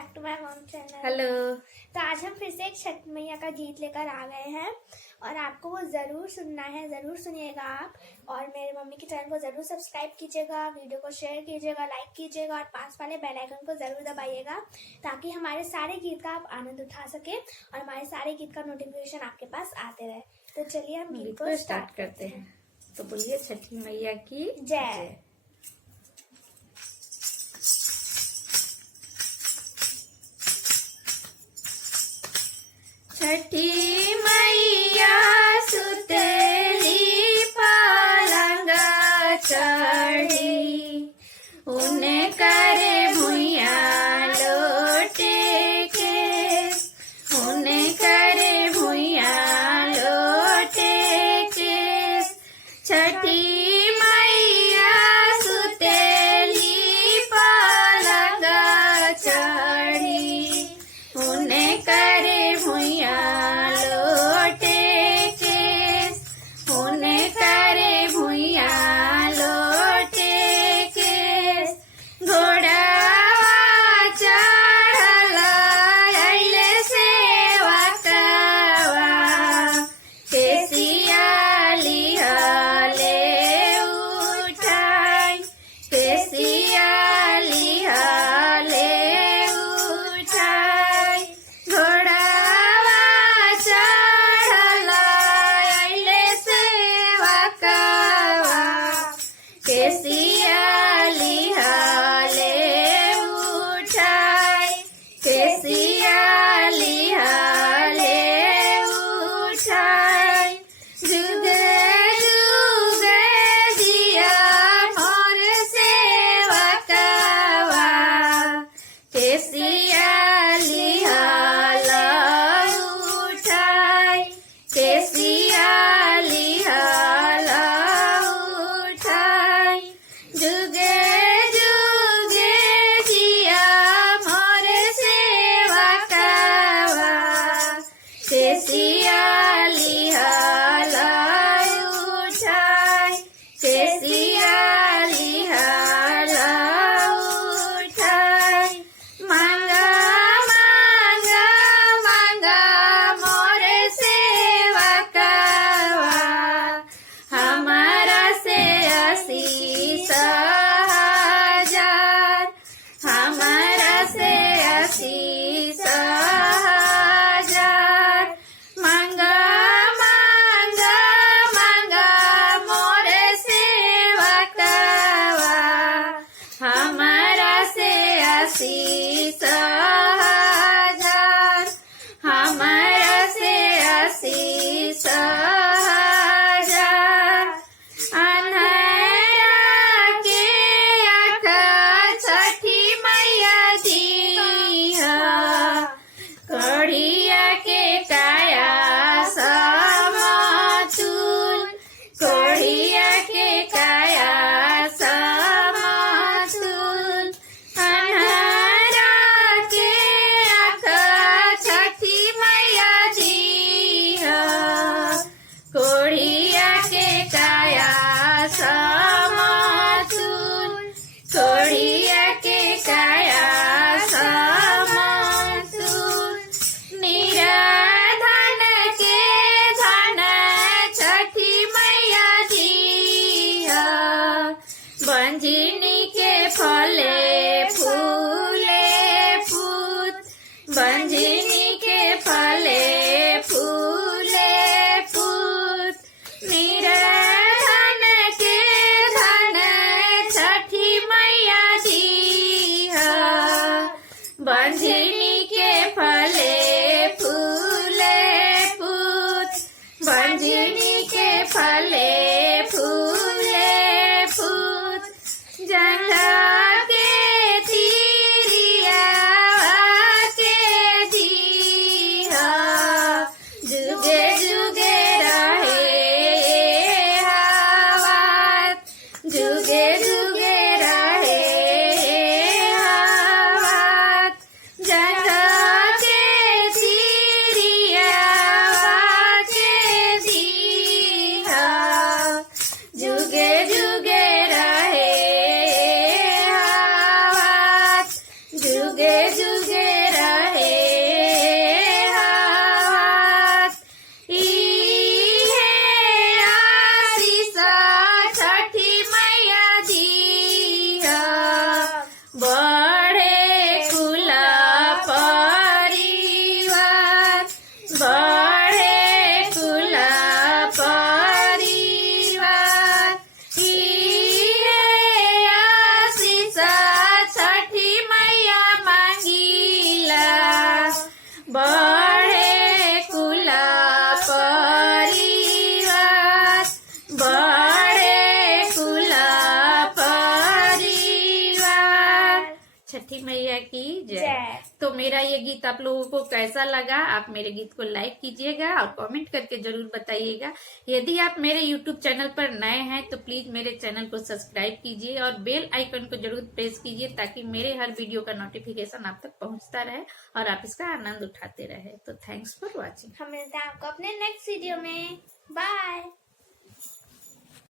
Bank two माय mom channel. Hello. तो आज हम फिर से एक छठ मैया का गीत लेकर आ गए हैं और आपको वो जरूर सुनना है, जरूर सुनिएगा आप। और मेरे मम्मी के चैनल को जरूर सब्सक्राइब कीजिएगा, वीडियो को शेयर कीजिएगा, लाइक कीजिएगा और पास वाले बेल आइकन को जरूर दबाइएगा ताकि हमारे सारे गीत का आप आनंद उठा सके और हमारे सारे गीत का नोटिफिकेशन आपके पास आते रहे। तो चलिए हम गीत को स्टार्ट करते हैं। तो बोलिए छठी मैया की जय। छठी मैया सुतेली पलंग चढ़ी, उन्हें करे भुइया लोटे के, उन्हें करे भुइया लोटे के। छठी मैया सुतेली पलंग चढ़ी, उन्हें करे भुइया लोटे के, उन्हें करे भुइया लोटे के। घोड़ावा चढ़ल अइले सेवकवा, केसिया लिहले उठाई, केसिया लिहले उठाई। घोड़ावा चढ़ल अइले सेवकवा, केसिया लिहले उठाई, केसिया लिहले उठाई। जुगे जुगे दिया मोर सेवकवा, केसिया लिहल उठाई, केसिया लिहल उठाई। जुगे जुगे दिया मोर सेवकवा, केसिया लिहल उठाई, केसिया लिहल उठाई। मांगा मांगा मांगा मोर सेवकवा, हमारा से आशीष हजार, हमारा से आशीष हजार। मांगा मांगा मांगा मोर सेवकवा, हमारा से आशीष हजार, हमारा से आशीष हजार। अन्हरा के आँख छठी मैया दीहा, कढ़िया के काया समतुल, कढ़िया के काया समतुल। अन्हरा के आँख छठी मैया दीहा, कोढ़िया के काया समतुल, कोढ़िया के काया समतुल। निराधन के धन छठी मैया दीहा, बंजिनी के फले फूले फूत, बंजिनी के फले फूले फूत। निराधन के धन छठी मैया दीहा, बंजिनी के फले फूले फूत, बंजिनी के फले फूले फूत। जंगा के तीरिया के दीहा, जुगे जुगे रहे हवात, जुगे जुगे रहे हवात। जंगा छठी मैया की जय। जय। तो मेरा ये गीत आप लोगों को कैसा लगा, आप मेरे गीत को लाइक कीजिएगा और कमेंट करके जरूर बताइएगा। यदि आप मेरे YouTube चैनल पर नए हैं तो प्लीज मेरे चैनल को सब्सक्राइब कीजिए और बेल आइकन को जरूर प्रेस कीजिए ताकि मेरे हर वीडियो का नोटिफिकेशन आप तक पहुंचता रहे और आप इसका आनंद उठाते रहे। तो थैंक्स फॉर वॉचिंग। हम मिलते हैं आपको अपने नेक्स्ट वीडियो में। बाय।